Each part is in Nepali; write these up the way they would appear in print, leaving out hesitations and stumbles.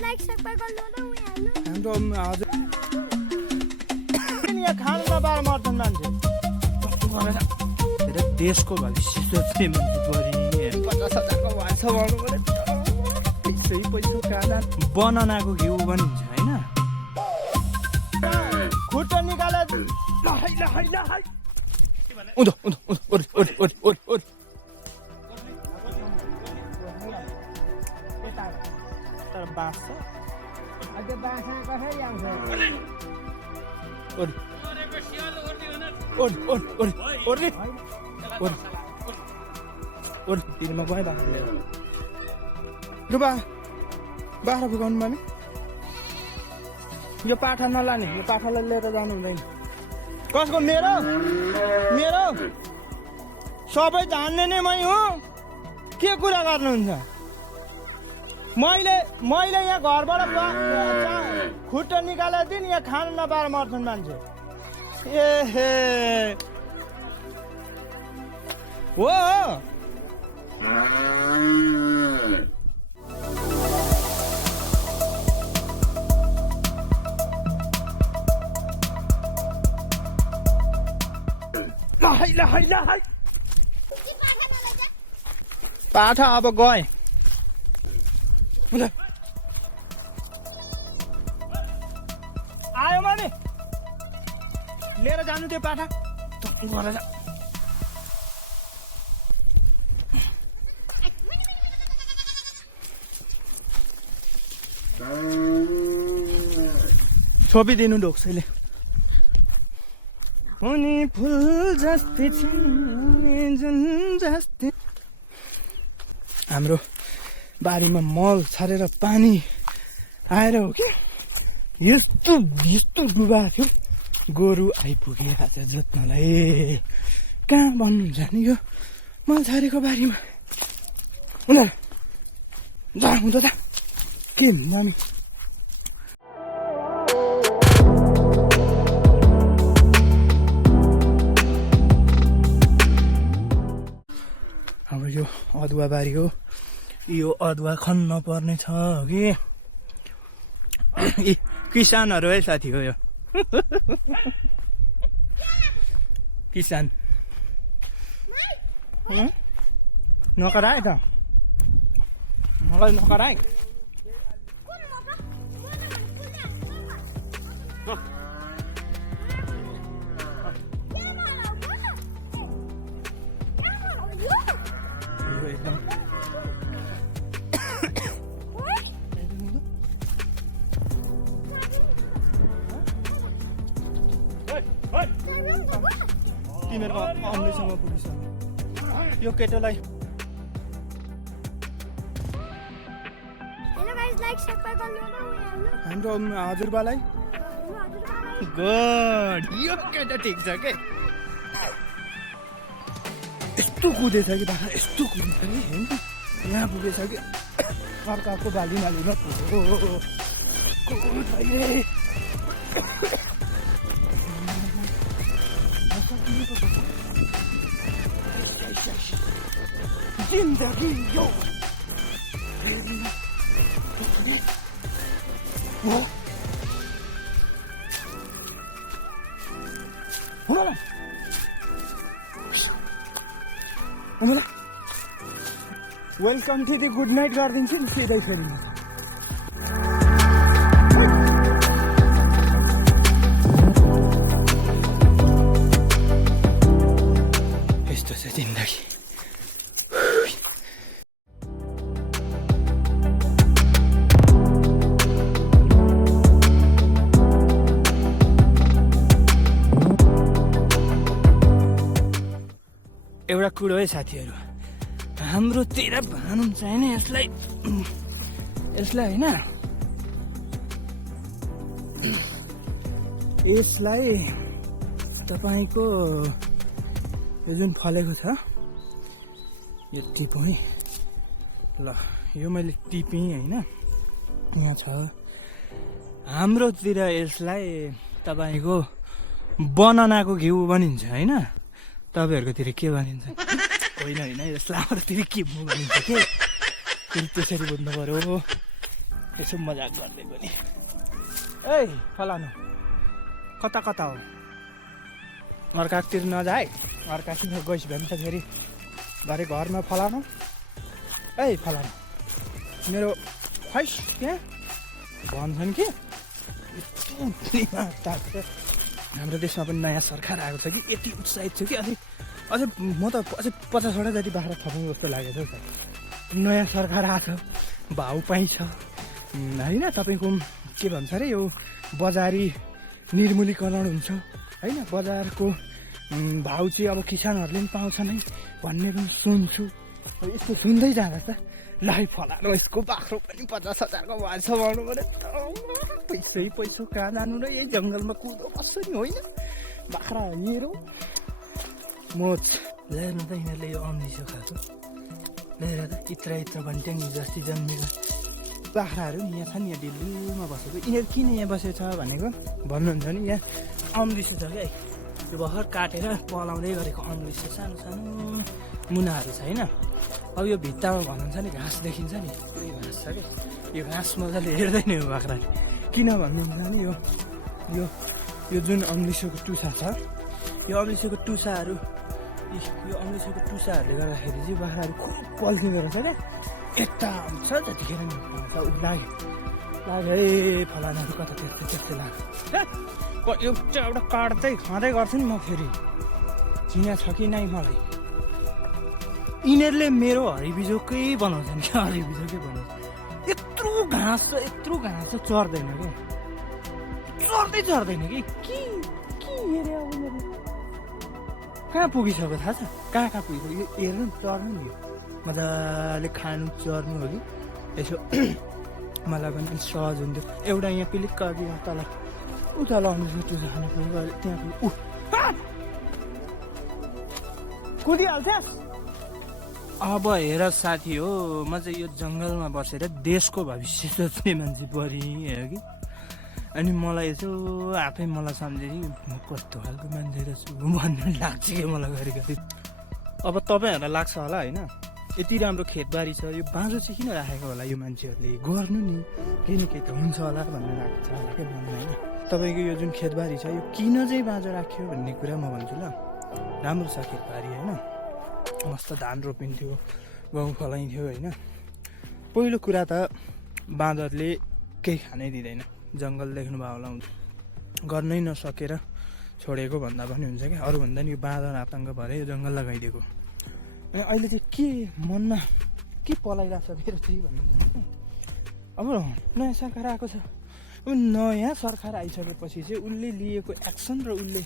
लाइक सब्सक्राइब कर लो ना हम तो आज यहाँ खानु नपाएर मर्छन् मान्छे तेरो देशको भविष्य सोच्ने मान्छे बढी 50,000 को भएछ भन्नु पर्यो पैसा काला बनानाको घिउ बनिन्छ हैन खुट्टा निकाले उदो उदो उदो उदो तर बाँस छ अझ बाँसमा कसरी आउँछ तिमीमा गए बाख्रा लिएर लु बाख्रा फुकाउनु माने यो पाठा नलाने यो पाठालाई लिएर जानु हुँदैन कसको मेरो मेरो सबै जान्ने नै मै हो के कुरा गर्नुहुन्छ मैले यहाँ घरबाट खुट्टा निकालेर दिन यहाँ खानु नपाएर मर्छन् मान्छे ए हो पाठा अब गए आयो माने लिएर जानु त्यो पाठा गरेर छोपिदिनु ढोक्सैले उनी फुल जस्तै छिन् जुन जस्तै हाम्रो बारीमा मल छरेर पानी आएर हो कि यस्तो डुबा थियो गोरु आइपुगे आज जोत्नलाई कहाँ भन्नुहुन्छ नि यो मल छरेको बारीमा उनीहरू जा हुन्छ त के नानी अब यो अदुवा बारी हो यो अदुवा खन्न पर्ने छ कि किसानहरू है साथी हो यो किसान नकराए त मलाई नकराए एकदम तिमीहरूको अम्लीसँग पुगिस यो केटालाई हाम्रो हजुरबालाई गुड यो केटा ठिक छ के यस्तो कुदेछ कि बाख्रा यस्तो कुदेछ कि होइन यहाँ पुगेछ कि अर्काको बालीमालीमा पुग्यो जिन्दगी यो welcome to the good night गरिदिन्छु नि सिधै फेरि यस्तो छ जिन्दगी एउटा कुरो है साथीहरू हाम्रोतिर भानु छैन यसलाई होइन यसलाई तपाईँको यो जुन फलेको छ यो टिपौँ है ल यो मैले टिपेँ होइन यहाँ छ हाम्रोतिर यसलाई तपाईँको बनानाको घिउ बनिन्छ होइन तपाईँहरूकोतिर के भनिन्छ होइन यसलाई हाम्रोतिर के भनिन्छ के त्यसरी बुझ्नु पर्यो यसो मजाक गरिदिएको नि ए फलानु कता कता हो अर्कातिर नजाए अर्कातिर गइस् भने त फेरि भरे घरमा फलानु ए फलानु मेरो खैस त्यहाँ भन्छन् कि हाम्रो देशमा पनि नयाँ सरकार आएको छ कि यति उत्साहित छु कि अझै म त अझै 50वटा जति बाख्रा थप्नु जस्तो लागेको छ नयाँ सरकार आएको छ भाउ पाइन्छ होइन तपाईँको के भन्छ अरे यो बजारी निर्मूलीकरण हुन्छ होइन बजारको भाउ चाहिँ अब किसानहरूले पनि पाउँछन् है भन्ने पनि सुन्छु यस्तो सुन्दै जाँदा त लाई फलानु यसको बाख्रो पनि 50,000को भएछ भन्नु पऱ्यो पैसा कहाँ जानु र यही जङ्गलमा कुदो बस्छ नि होइन बाख्रा हेरौँ मोच ल्याएर त यिनीहरूले यो अम्लिसो खाएको ल्याएर त इत्र भन्थ्यो नि जस्ती जन्मेको बाख्राहरू नि यहाँ छ नि यहाँ दिल्लीमा बसेको यिनीहरू किन यहाँ बसेको छ भनेको भन्नुहुन्छ नि यहाँ अम्लिसो छ क्या यो भर्खर काटेर पलाउँदै गरेको अम्लिसो सानो सानो मुनाहरू छ होइन अब यो भित्तामा भन्नुहुन्छ नि घाँस देखिन्छ नि त्यही घाँस छ क्या यो घाँस मजाले हेर्दैन यो बाख्राले किन भन्नुहुन्छ नि यो जुन अम्लिसोको टुसा छ यो अम्लिसोको टुसाहरू यो अम्लिसोको टुसाहरूले गर्दाखेरि चाहिँ बाख्राहरू खुब पल्किँदो रहेछ क्या यता आउँछ जतिखेर नि लाग्यो है फलानाहरू कता त्यस्तै लाग्यो यो चाहिँ एउटा काट्दै खाँदै गर्छु नि म फेरि चिना छ कि नै मलाई यिनीहरूले मेरो हरिबिजोकै बनाउँछन् क्या हरिबिजोकै बनाउँछ यत्रो घाँस छ चर्दैन क्या चर्दैन कि के हेरे अब उनीहरू कहाँ पुगिसक्यो थाहा छ कहाँ पुगिसक्यो यो हेर्नु चर्नु नि यो मजाले खानु चर्नु हो कि यसो मलाई पनि सहज हुन्थ्यो एउटा यहाँ पिलिक्क अघि तल उता लाउनु त्यो खानु पऱ्यो त्यहाँ कुदिहाल्छ अब हेर साथी हो म चाहिँ यो जङ्गलमा बसेर देशको भविष्य सोच्ने मान्छे परि हो कि अनि मलाई यसो आफै मलाई सम्झेँ म कस्तो खालको मान्छे रहेछु भन्नु लाग्छ कि मलाई घरिघरि अब तपाईँहरूलाई लाग्छ होला होइन यति राम्रो खेतबारी छ यो बाँझो चाहिँ किन राखेको होला यो मान्छेहरूले गर्नु नि केही न केही त हुन्छ होला भन्ने लाग्छ होला क्या भन्नु होइन तपाईँको यो जुन खेतबारी छ यो किन चाहिँ बाँझो राख्यो भन्ने कुरा म भन्छु ल राम्रो छ खेतबारी होइन मस्त धान रोपिन्थ्यो गहुँ फलाइन्थ्यो होइन पहिलो कुरा त बाँदरले केही खानै दिँदैन जङ्गल देख्नुभयो होला हुन्छ गर्नै नसकेर छोडेको भन्दा पनि हुन्छ क्या अरूभन्दा नि यो बाँदर आतङ्क भएर यो जङ्गल लगाइदिएको अनि अहिले चाहिँ के मनमा के पलाइरहेको छ मेरो चाहिँ भन्नुहुन्छ अब नयाँ सरकार आएको छ अब नयाँ सरकार आइसकेपछि चाहिँ उसले लिएको एक्सन र उसले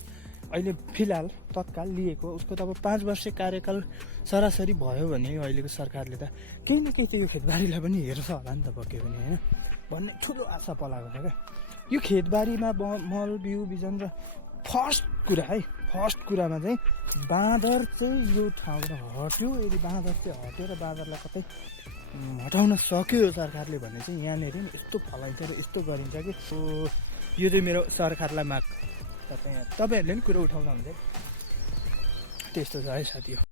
अहिले फिलहाल तत्काल लिएको उसको त अब 5 वर्ष कार्यकाल सरासरी भयो भने अहिलेको सरकारले त केही न केही त यो खेतबारीलाई पनि हेर्छ होला नि त पक्कै पनि होइन भन्ने ठुलो आशा पलाएको छ क्या यो खेतबारीमा मल बिउ बिजन र फर्स्ट कुरामा चाहिँ बाँदर चाहिँ यो ठाउँबाट हट्यो यदि बाँदर चाहिँ हट्यो र बाँदरलाई कतै हटाउन सक्यो सरकारले भने चाहिँ यहाँनिर यस्तो फलाइन्छ र यस्तो गरिन्छ कि यो चाहिँ मेरो सरकारलाई माग तपाईँहरूले पनि कुरो उठाउँदा हुन्छ त्यस्तो छ है साथी हो।